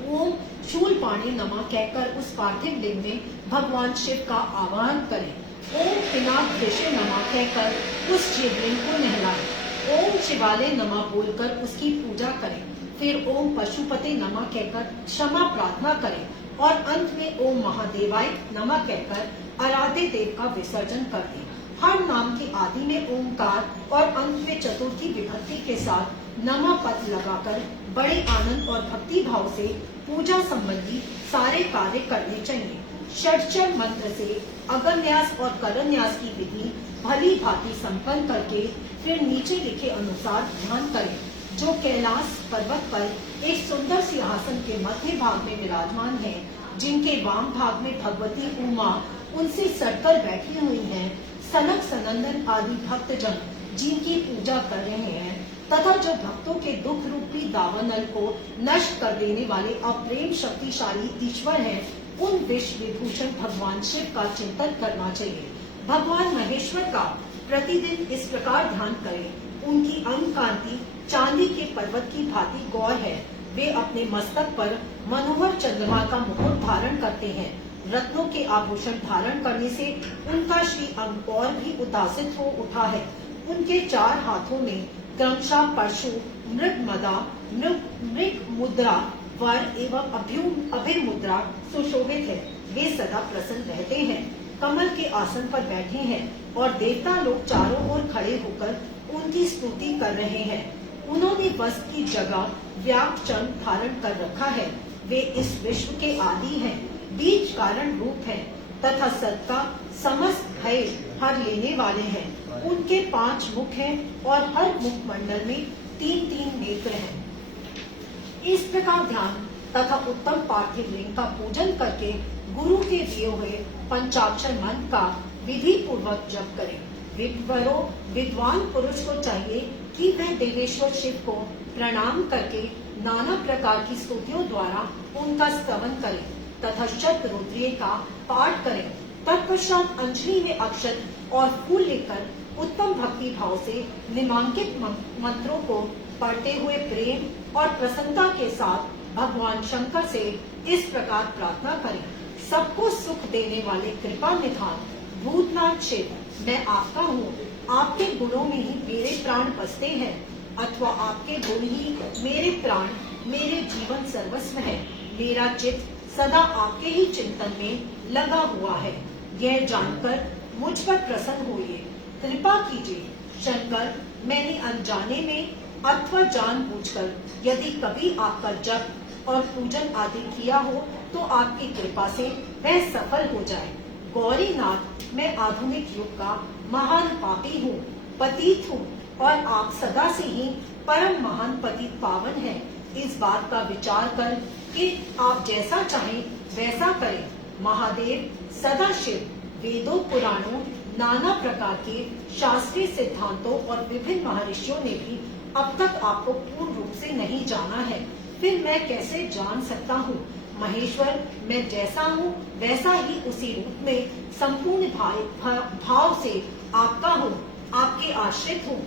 ओम शूलपाणी नमः कहकर उस पार्थिव लिंग में भगवान शिव का आवाहन करें। ओम पिनाक नमः कहकर उस शिवलिंग को नहलाएं। ओम शिवालय नमः बोलकर उसकी पूजा करें। फिर ओम पशुपते नमः कहकर क्षमा प्रार्थना करें और अंत में ओम महादेवाय नमः कहकर आराध्य देव का विसर्जन कर दें। हर नाम के आदि में ओंकार और अंत में चतुर्थी विभक्ति के साथ नमा पद लगाकर बड़े आनंद और भक्ति भाव से पूजा संबंधी सारे कार्य करने चाहिए। षट्चर मंत्र से अगन्यास और करन्यास की विधि भली भांति संपन्न करके फिर नीचे लिखे अनुसार ध्यान करें। जो कैलाश पर्वत पर एक सुंदर सिंहासन के मध्य भाग में विराजमान है, जिनके वाम भाग में भगवती उमा उनसे सटकर बैठी हुई हैं, सनक सनंदन आदि भक्तजन जिनकी पूजा कर रहे हैं, तथा जो भक्तों के दुख रूपी दावानल को नष्ट कर देने वाले अप्रेम शक्तिशाली ईश्वर हैं, उन विश्व विभूषण भगवान शिव का चिंतन करना चाहिए। भगवान महेश्वर का प्रतिदिन इस प्रकार ध्यान करें। उनकी अंग कांति चांदी के पर्वत की भांति गौर है। वे अपने मस्तक पर मनोहर चंद्रमा का मुकुट धारण करते हैं। रत्नों के आभूषण धारण करने से उनका श्री अंग और भी उदासित हो उठा है। उनके 4 हाथों में क्रमशः परशु, मृगमदा, मृग मुद्रा, वर एवं अभय मुद्रा सुशोभित है। वे सदा प्रसन्न रहते हैं, कमल के आसन पर बैठे हैं और देवता लोग चारों ओर खड़े होकर उनकी स्तुति कर रहे हैं। उन्होंने वस्त्र की जगह व्याप्त चंद्र धारण कर रखा है। वे इस विश्व के आदि हैं, बीज कारण रूप हैं तथा सबका समस्त भय हर लेने वाले हैं। उनके 5 मुख हैं और हर मुख मंडल में 3-3 नेत्र हैं। इस प्रकार ध्यान तथा उत्तम पार्थिव लिंग का पूजन करके गुरु के दिए हुए पंचाक्षर मंत्र का विधि पूर्वक जप करें। विद्वान पुरुष को चाहिए कि वह देवेश्वर शिव को प्रणाम करके नाना प्रकार की स्तुतियों द्वारा उनका स्तवन करें तथा शतरुद्रीय का पाठ करें। तत्पश्चात अंजलि में अक्षत और फूल लेकर उत्तम भक्ति भाव से निम्नांकित मंत्रों को पढ़ते हुए प्रेम और प्रसन्नता के साथ भगवान शंकर से इस प्रकार प्रार्थना करें। सबको सुख देने वाले कृपा निधान भूतनाथ शिव, मैं आपका हूँ। आपके गुणों में ही मेरे प्राण बसते हैं, अथवा आपके गुण ही मेरे प्राण, मेरे जीवन सर्वस्व है। मेरा चित्त सदा आपके ही चिंतन में लगा हुआ है। यह जानकर मुझ पर प्रसन्न होइए, कृपा कीजिए। शंकर, मैंने अनजाने में अथवा जानबूझकर यदि कभी आपका जप और पूजन आदि किया हो तो आपकी कृपा से वह सफल हो जाए। गौरीनाथ, मैं आधुनिक युग का महान पापी हूँ, पतित हूँ और आप सदा से ही परम महान पतित पावन हैं। इस बात का विचार कर कि आप जैसा चाहें वैसा करें। महादेव सदा शिव वेदों, पुराणों, नाना प्रकार के शास्त्रीय सिद्धांतों और विभिन्न महर्षियों ने भी अब तक आपको पूर्ण रूप से नहीं जाना है, फिर मैं कैसे जान सकता हूँ। महेश्वर, मैं जैसा हूँ वैसा ही उसी रूप में संपूर्ण भाव से आपका हूँ, आपके आश्रित हूँ,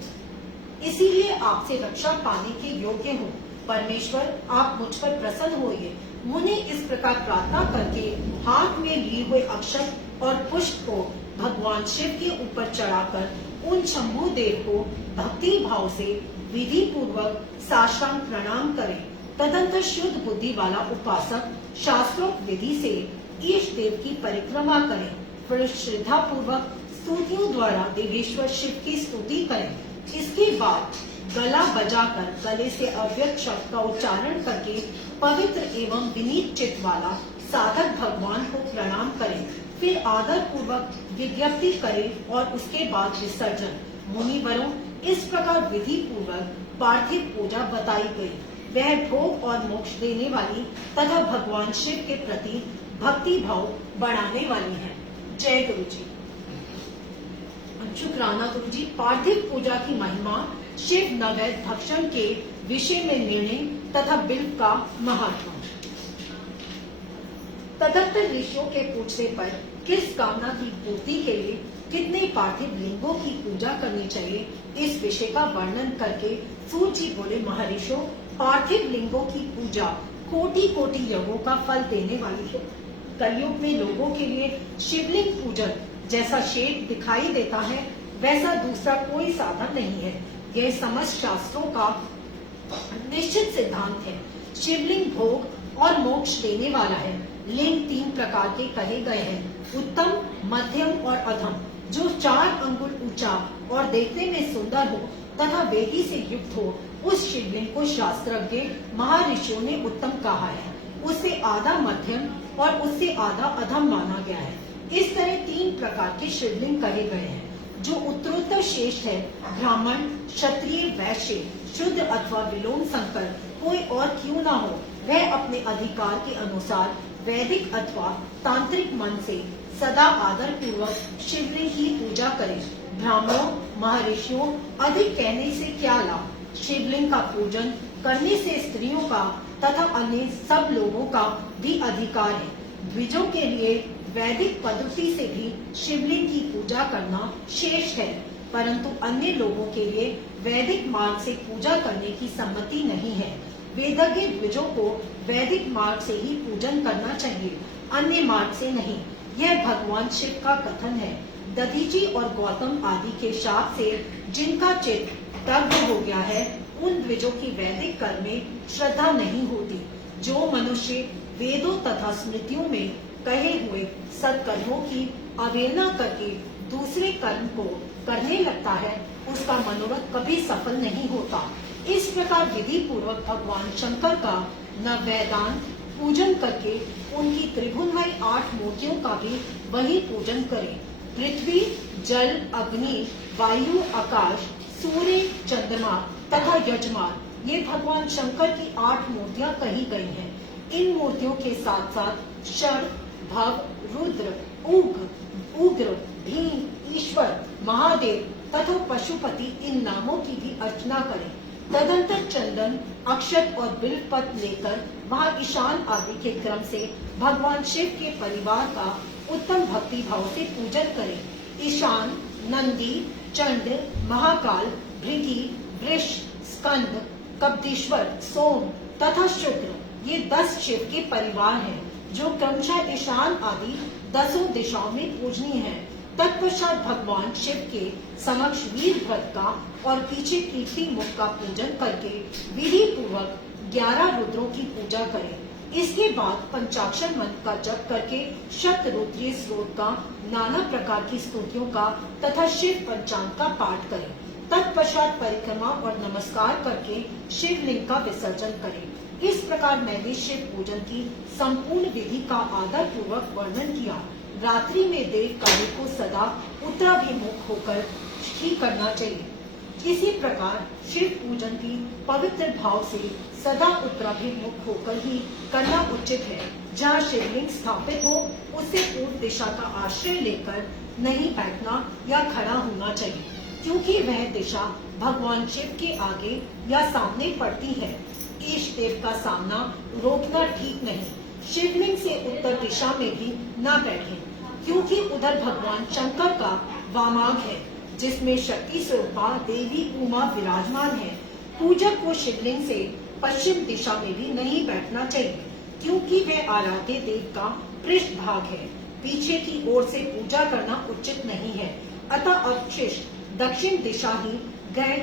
इसीलिए आपसे रक्षा पाने के योग्य हूँ। परमेश्वर, आप मुझ पर प्रसन्न होइए। मुनि इस प्रकार प्रार्थना करके हाथ में लिए हुए अक्षत और पुष्प को भगवान शिव के ऊपर चढ़ाकर उन शंभु देव को भक्ति भाव से विधि पूर्वक साष्टांग प्रणाम करें। तदंतर शुद्ध बुद्धि वाला उपासक शास्त्रोक्त विधि से ईश देव की परिक्रमा करें। फिर श्रद्धा पूर्वक स्तुतियों द्वारा देवेश्वर शिव की स्तुति करें। इसके बाद गला बजाकर गले से अव्यक्त शब्द का उच्चारण करके पवित्र एवं विनीत चित्त वाला साधक भगवान को प्रणाम करें। फिर आदर पूर्वक विज्ञप्ति करें और उसके बाद विसर्जन। मुनिवरों, इस प्रकार विधि पूर्वक पार्थिव पूजा बताई गई। वह भोग और मोक्ष देने वाली तथा भगवान शिव के प्रति भक्ति भाव बढ़ाने वाली है। जय गुरु जी। शुक्राना गुरु जी। पार्थिव पूजा की महिमा, शिव नवैध भक्षण के विषय में निर्णय तथा बिल्व का महत्व। तदंतर ऋषियों के पूछने पर किस कामना की पूर्ति के लिए कितने पार्थिव लिंगों की पूजा करनी चाहिए, इस विषय का वर्णन करके सूर्य जी बोले, महर्षियों, पार्थिव लिंगों की पूजा कोटि कोटि यज्ञों का फल देने वाली है। कलयुग में लोगों के लिए शिवलिंग पूजन जैसा शेड दिखाई देता है, वैसा दूसरा कोई साधन नहीं है। यह समस्त शास्त्रों का निश्चित सिद्धांत है। शिवलिंग भोग और मोक्ष देने वाला है। लिंग 3 प्रकार के कहे गए हैं, उत्तम, मध्यम और अधम, जो 4 अंगुल ऊंचा और देखने में सुंदर हो तथा वेदी से युक्त हो, उस शिवलिंग को शास्त्रज्ञ महर्षियों ने उत्तम कहा है। उससे आधा मध्यम और उससे आधा अधम माना गया है। इस तरह 3 प्रकार के शिवलिंग कहे गए हैं। जो उत्तरोत्तर श्रेष्ठ है, ब्राह्मण, क्षत्रिय, वैश्य, शुद्ध अथवा विलोम संकर कोई और क्यों ना हो, वह अपने अधिकार के अनुसार वैदिक अथवा तांत्रिक मन से सदा आदर पूर्वक शिवलिंग की पूजा करे। ब्राह्मणों, महर्षियों, अधिक कहने से क्या लाभ। शिवलिंग का पूजन करने से स्त्रियों का तथा अन्य सब लोगों का भी अधिकार है। द्विजों के लिए वैदिक पद्धति से भी शिवलिंग की पूजा करना श्रेष्ठ है, परंतु अन्य लोगों के लिए वैदिक मार्ग से पूजा करने की सम्मति नहीं है। वेदज्ञ द्विजों को वैदिक मार्ग से ही पूजन करना चाहिए, अन्य मार्ग से नहीं। यह भगवान शिव का कथन है। दधीची और गौतम आदि के शाप से जिनका चित्त दग्ध हो गया है, उन द्विजों की वैदिक कर्म में श्रद्धा नहीं होती। जो मनुष्य वेदों तथा स्मृतियों में कहे हुए सत्कर्मों की अवहेलना करके दूसरे कर्म को करने लगता है, उसका मनोरथ कभी सफल नहीं होता। इस प्रकार विधि पूर्वक भगवान शंकर का नववेदांत पूजन करके उनकी त्रिभुवनमयी 8 मूर्तियों का भी वही पूजन करें। पृथ्वी, जल, अग्नि, वायु, आकाश, सूर्य, चंद्रमा तथा यजमान, ये भगवान शंकर की 8 मूर्तियां कही गई हैं। इन मूर्तियों के साथ साथ शर, भव, रुद्र, उग्र, भीम, ईश्वर, महादेव तथा पशुपति, इन नामों की भी अर्चना करें। तदंतर चंदन, अक्षत और बिल्वपत्र लेकर वहां ईशान आदि के क्रम से भगवान शिव के परिवार का उत्तम भक्ति भाव से पूजन करें। ईशान, नंदी, चंड, महाकाल, भृगि, वृष, स्कंद, कब्दीश्वर, सोम तथा शुक्र, ये 10 शिव के परिवार हैं, जो क्रमशः ईशान आदि 10 दिशाओं में पूजनीय हैं। तत्पश्चात भगवान शिव के समक्ष वीरभद्र का और पीछे कीर्ति मुख का पूजन करके विधि पूर्वक 11 रुद्रों की पूजा करें। इसके बाद पंचाक्षर मंत्र का जप करके शतरुद्रीय स्रोत का, नाना प्रकार की स्तुतियों का तथा शिव पंचांग का पाठ करें। तत्पश्चात परिक्रमा और नमस्कार करके शिवलिंग का विसर्जन करें। इस प्रकार मैंने शिव पूजन की संपूर्ण विधि का आदर पूर्वक वर्णन किया। रात्रि में देव कार्य को सदा उत्तराभिमुख होकर ही करना चाहिए। इसी प्रकार शिव पूजन की पवित्र भाव से सदा उत्तराभिमुख होकर ही करना उचित है। जहाँ शिवलिंग स्थापित हो, उससे पूर्व दिशा का आश्रय लेकर नहीं बैठना या खड़ा होना चाहिए, क्योंकि वह दिशा भगवान शिव के आगे या सामने पड़ती है। इष्ट देव का सामना रोकना ठीक नहीं। शिवलिंग से उत्तर दिशा में भी न बैठें, क्योंकि उधर भगवान शंकर का वामांग है, जिसमें शक्ति स्वरूपा देवी उमा विराजमान है। पूजक को शिवलिंग से पश्चिम दिशा में भी नहीं बैठना चाहिए, क्योंकि वह आराध्य देव का पृष्ठ भाग है। पीछे की ओर से पूजा करना उचित नहीं है। अतः अवशिष्ट दक्षिण दिशा ही गए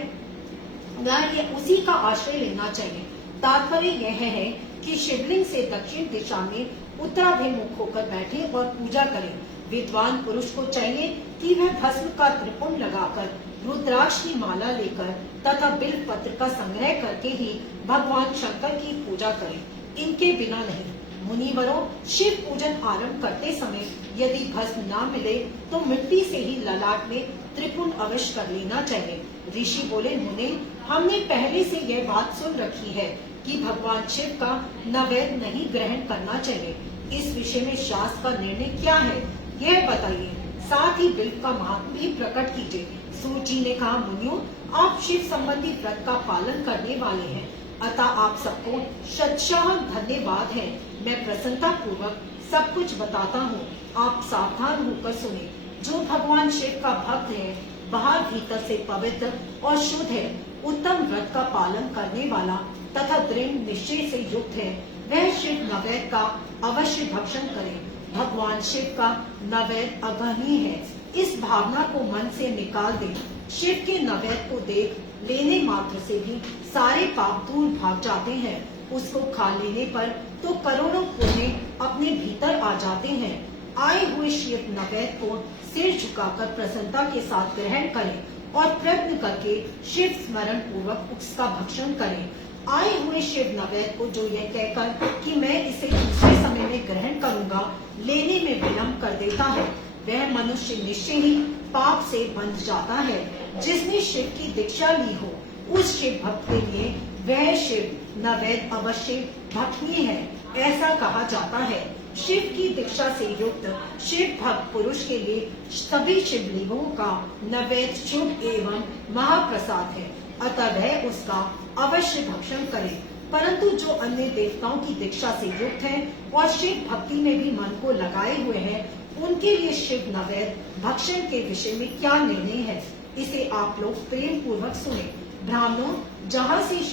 उसी का आश्रय लेना चाहिए। तात्पर्य यह है कि शिवलिंग से दक्षिण दिशा में उत्तराभिमुख होकर बैठे और पूजा करें। विद्वान पुरुष को चाहिए कि वह भस्म का त्रिपुंड लगाकर, रुद्राक्ष की माला लेकर तथा बिल्व पत्र का संग्रह करके ही भगवान शंकर की पूजा करे, इनके बिना नहीं। मुनिवरों, शिव पूजन आरंभ करते समय यदि भस्म ना मिले तो मिट्टी से ही ललाट में त्रिपुंड अवश्य कर लेना चाहिए। ऋषि बोले, मुने, हमने पहले से यह बात सुन रखी है कि भगवान शिव का नैवेद्य नहीं ग्रहण करना चाहिए। इस विषय में शास्त्र का निर्णय क्या है, यह बताइए। साथ ही बिल्व का महत्व भी प्रकट कीजिए। सूत जी ने कहा, मुनियों, आप शिव संबंधी व्रत का पालन करने वाले हैं, अतः आप सबको शतशः धन्यवाद है। मैं प्रसन्नता पूर्वक सब कुछ बताता हूँ, आप सावधान होकर सुने। जो भगवान शिव का भक्त है, बाहर भीतर से पवित्र और शुद्ध है, उत्तम व्रत का पालन करने वाला तथा दृढ़ निश्चय से युक्त है, वह शिव नैवेद्य का अवश्य भक्षण करे। भगवान शिव का नैवेद्य अग्रहणीय है, इस भावना को मन से निकाल दे। शिव के नैवेद्य को देख लेने मात्र से भी सारे पाप दूर भाग जाते हैं। उसको खा लेने पर तो करोड़ों पुण्य अपने भीतर आ जाते हैं। आए हुए शिव नैवेद्य को सिर झुकाकर प्रसन्नता के साथ ग्रहण करें और प्रयत्न करके शिव स्मरण पूर्वक उसका भक्षण करें। आए हुए शिव नैवेद्य को जो यह कहकर कि मैं इसे दूसरे समय में ग्रहण करूंगा लेने में विलम्ब कर देता है, वह मनुष्य निश्चय ही पाप से बंध जाता है। जिसने शिव की दीक्षा ली हो उस शिव भक्त के लिए वह शिव नैवेद्य अवश्य भक्षणीय है, ऐसा कहा जाता है। शिव की दीक्षा से युक्त शिव भक्त पुरुष के लिए सभी शिवलिंगों का नैवेद्य शुभ एवं महाप्रसाद है, अतः वह उसका अवश्य भक्षण करे। परंतु जो अन्य देवताओं की दीक्षा से युक्त हैं और शिव भक्ति में भी मन को लगाए हुए हैं, उनके लिए शिव नैवेद्य भक्षण के विषय में क्या निर्णय है, इसे आप लोग प्रेम पूर्वक सुने। ब्राह्मणों, जहाँ से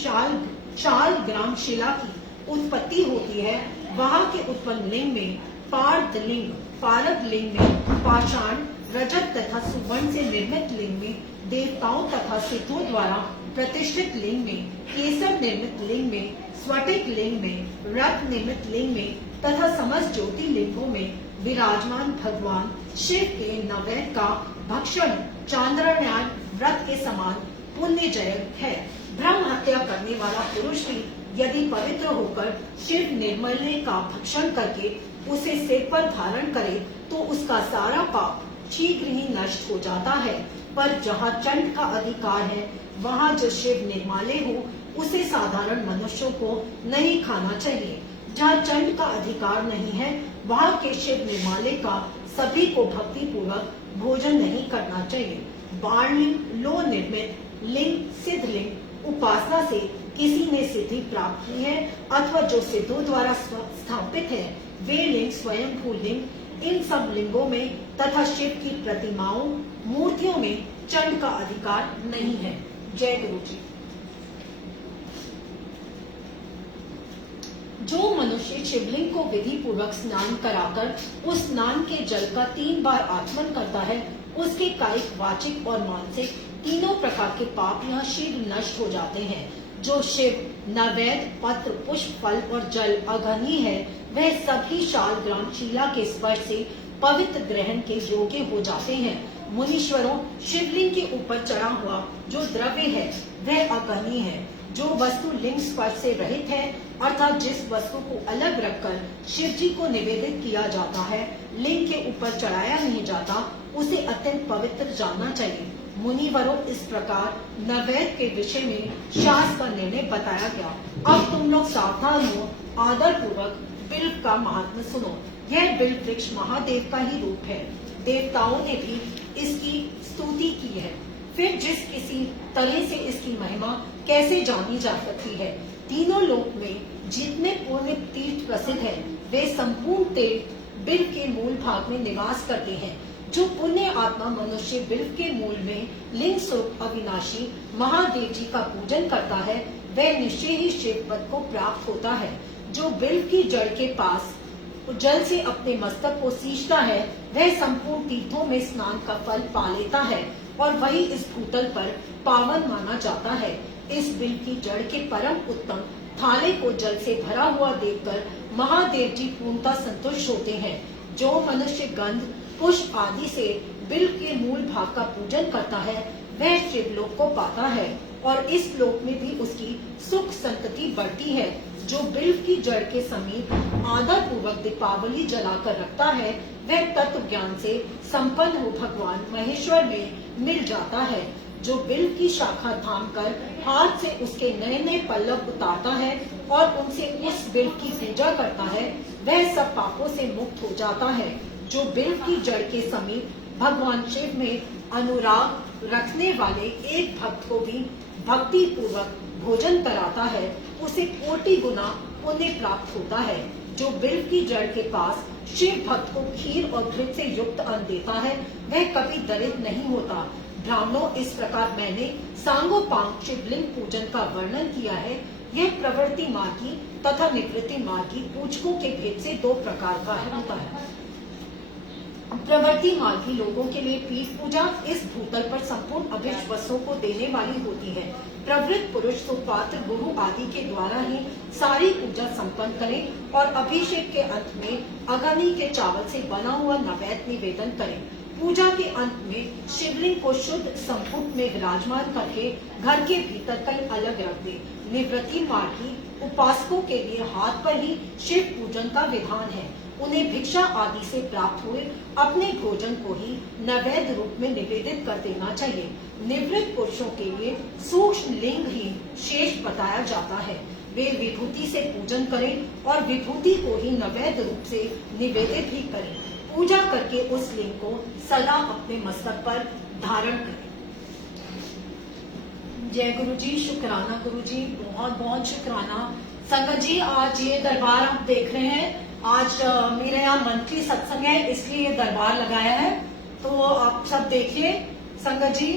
शाल ग्राम शिला की उत्पत्ति होती है, वहाँ के उत्पन्न लिंग में पारद लिंग में पाषाण, रजत तथा सुवर्ण से निर्मित लिंग में देवताओं तथा सिद्धों द्वारा प्रतिष्ठित लिंग में, केसर निर्मित लिंग में, स्फटिक लिंग में, रत्न निर्मित लिंग में तथा समस्त ज्योति लिंगों में विराजमान भगवान शिव के नैवेद्य का भक्षण चांद्रायण व्रत के समान पुण्यजनक है। ब्रह्म हत्या करने वाला पुरुष भी यदि पवित्र होकर शिव निर्मले का भक्षण करके उसे सिर पर धारण करे तो उसका सारा पाप शीघ्र ही नष्ट हो जाता है। पर जहाँ चंड का अधिकार है, वहाँ जो शिव निर्माल्य हो उसे साधारण मनुष्यों को नहीं खाना चाहिए। जहाँ चंड का अधिकार नहीं है, वहाँ के शिव निर्माल्य का सभी को भक्ति पूर्वक भोजन नहीं करना चाहिए। बाणलिंग, लो निर्मित लिंग, सिद्ध लिंग उपासना से किसी ने सिद्धि प्राप्त की है अथवा जो सिद्धों द्वारा स्थापित है, वे लिंग स्वयंभू लिंग, इन सब लिंगों में तथा शिव की प्रतिमाओं मूर्तियों में चंड का अधिकार नहीं है। जय गुरु जी। जो मनुष्य शिवलिंग को विधि पूर्वक स्नान कराकर उस स्नान के जल का 3 बार आचमन करता है, उसके कायिक, वाचिक और मानसिक तीनों प्रकार के पाप यहाँ शीघ्र नष्ट हो जाते हैं। जो शिव नैवेद्य पत्र, पुष्प, फल और जल अग्नि है, वह सभी शालग्राम शिला के स्पर्श से पवित्र ग्रहण के योग्य हो जाते हैं। मुनीश्वरों, शिवलिंग के ऊपर चढ़ा हुआ जो द्रव्य है वह अग्नि है। जो वस्तु लिंग स्पर्श से रहित है, अर्थात जिस वस्तु को अलग रखकर शिव जी को निवेदित किया जाता है, लिंग के ऊपर चढ़ाया नहीं जाता, उसे अत्यंत पवित्र जानना चाहिए। मुनिवरों, इस प्रकार नैवेद्य के विषय में शास्त्र का निर्णय बताया गया। अब तुम लोग सावधान हो, आदर पूर्वक बिल्व का महात्म्य सुनो। यह बिल्व वृक्ष महादेव का ही रूप है। देवताओं ने भी इसकी स्तुति की है। फिर जिस किसी तरह से इसकी महिमा कैसे जानी जा सकती है। तीनों लोक में जितने पुण्य तीर्थ प्रसिद्ध हैं, वे संपूर्ण तीर्थ बिल्व के मूल भाग में निवास करते हैं। जो पुण्य आत्मा मनुष्य बिल्व के मूल में लिंग स्वरूप अविनाशी महादेव जी का पूजन करता है, वह निश्चय ही शिव पद को प्राप्त होता है। जो बिल्व की जड़ के पास जल से अपने मस्तक को सींचता है, वह संपूर्ण तीर्थों में स्नान का फल पा लेता है और वही इस भूतल पर पावन माना जाता है। इस बिल्व की जड़ के परम उत्तम थाले को जल से भरा हुआ देखकर महादेव जी पूर्णतः संतुष्ट होते हैं। जो मनुष्य गंध, पुष्प आदि से बिल्व के मूल भाग का पूजन करता है, वह शिवलोक को पाता है और इस लोक में भी उसकी सुख संतति बढ़ती है। जो बिल्व की जड़ के समीप आदर पूर्वक दीपावली जलाकर रखता है, वह तत्व ज्ञान से संपन्न हो भगवान महेश्वर में मिल जाता है। जो बिल्व की शाखा थाम कर हाथ से उसके नए नए पल्लव उतारता है और उनसे उस बिल्व की पूजा करता है, वह सब पापों से मुक्त हो जाता है। जो बिल्व की जड़ के समीप भगवान शिव में अनुराग रखने वाले एक भक्त को भी भक्ति पूर्वक भोजन कराता है, उसे कोटि गुना पुण्य प्राप्त होता है। जो बिल्व की जड़ के पास शिव भक्त को खीर और घृत से युक्त अन्न देता है, वह कभी दरिद्र नहीं होता। ब्राह्मणों, इस प्रकार मैंने सांगोपांग शिवलिंग पूजन का वर्णन किया है। यह प्रवृत्ति मार्गी तथा निवृत्ति मार्गी पूजकों के भेद से 2 प्रकार का होता है। प्रवृत्ति मार्गी लोगों के लिए पीठ पूजा इस भूतल पर संपूर्ण अभिष्ट वस्तुओं को देने वाली होती है। प्रवृत्त पुरुष सुपात्र गुरु आदि के द्वारा ही सारी पूजा संपन्न करें और अभिषेक के अंत में अग्नि के चावल से बना हुआ नैवेद्य निवेदन करें। पूजा के अंत में शिवलिंग को शुद्ध संपुट में विराजमान करके घर के भीतर कहीं अलग रख दे। निवृत्ति मार्गी उपासकों के लिए हाथ पर ही शिव पूजन का विधान है। उन्हें भिक्षा आदि से प्राप्त हुए अपने भोजन को ही नैवेद्य रूप में निवेदित कर देना चाहिए। निवृत्त पुरुषों के लिए सूक्ष्म लिंग ही शेष बताया जाता है। वे विभूति से पूजन करें और विभूति को ही नैवेद्य रूप से निवेदित ही करें। पूजा करके उस लिंग को सदा अपने मस्तक पर धारण करें। जय गुरु जी, शुक्राना गुरु जी, बहुत बहुत शुक्राना। संगत जी, आज ये दरबार आप देख रहे हैं, आज मेरे यहाँ मंथली सत्संग है, इसलिए ये दरबार लगाया है, तो आप सब देखिए संगत जी।